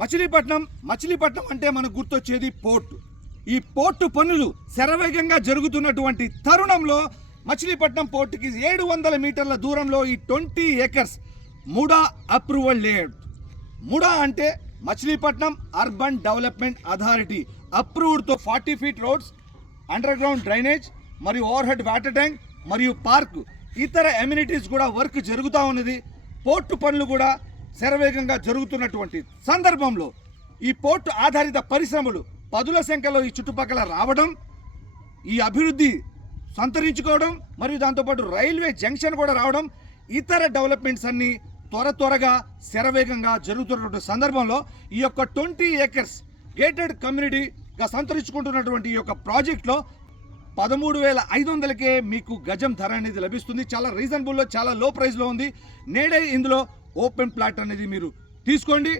మచిలీపట్నం మచిలీపట్నం అంటే మనకు గుర్తొచ్చేది పోర్టు. ఈ పోర్టు పనులు శరవేగంగా జరుగుతున్నటువంటి తరుణంలో మచిలీపట్నం పోర్టుకి ఏడు వందల మీటర్ల దూరంలో ఈ twenty acres MUDA approval layout. MUDA అంటే Machilipatnam urban development authority అప్రూవ్డ్తో forty feet roads underground drainage మరియు ఓవర్ హెడ్ వాటర్ ట్యాంక్ మరియు పార్క్. ఇతర ఎమ్యూనిటీస్ కూడా వర్క్ జరుగుతూ ఉన్నది. పోర్టు పనులు కూడా శరవేగంగా జరుగుతున్నటువంటి సందర్భంలో ఈ పోర్టు ఆధారిత పరిశ్రమలు పదుల సంఖ్యలో ఈ చుట్టుపక్కల రావడం ఈ అభివృద్ధి సంతరించుకోవడం మరియు దాంతోపాటు రైల్వే జంక్షన్ కూడా రావడం ఇతర డెవలప్మెంట్స్ అన్నీ త్వర త్వరగా శరవేగంగా జరుగుతున్నటువంటి సందర్భంలో ఈ యొక్క ట్వంటీ ఏకర్స్ గేటెడ్ కమ్యూనిటీగా సంతరించుకుంటున్నటువంటి ఈ యొక్క ప్రాజెక్ట్లో పదమూడు వేల ఐదు వందలకే మీకు గజం ధర అనేది లభిస్తుంది. చాలా రీజనబుల్లో చాలా లో ప్రైస్లో ఉంది. నేడే ఇందులో ఓపెన్ ప్లాట్ అనేది మీరు తీసుకోండి.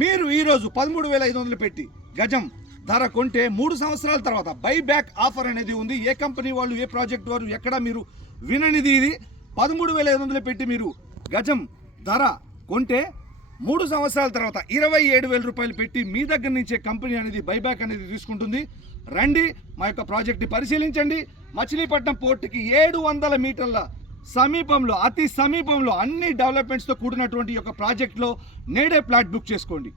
మీరు ఈరోజు పదమూడు వేల ఐదు వందలు పెట్టి గజం ధర కొంటే మూడు సంవత్సరాల తర్వాత బైబ్యాక్ ఆఫర్ అనేది ఉంది. ఏ కంపెనీ వాళ్ళు ఏ ప్రాజెక్ట్ వారు ఎక్కడ మీరు విననిది ఇది. పదమూడు వేల ఐదు వందలు పెట్టి మీరు గజం ధర కొంటే మూడు సంవత్సరాల తర్వాత ఇరవై ఏడు వేల రూపాయలు పెట్టి మీ దగ్గర నుంచే కంపెనీ అనేది బైబ్యాక్ అనేది తీసుకుంటుంది. రండి మా యొక్క ప్రాజెక్ట్ని పరిశీలించండి. మచిలీపట్నం పోర్టుకి ఏడు వందల మీటర్ల సమీపంలో అతి సమీపంలో అన్ని డెవలప్మెంట్స్తో కూడినటువంటి ఈ యొక్క ప్రాజెక్ట్లో నేడే ప్లాట్ బుక్ చేసుకోండి.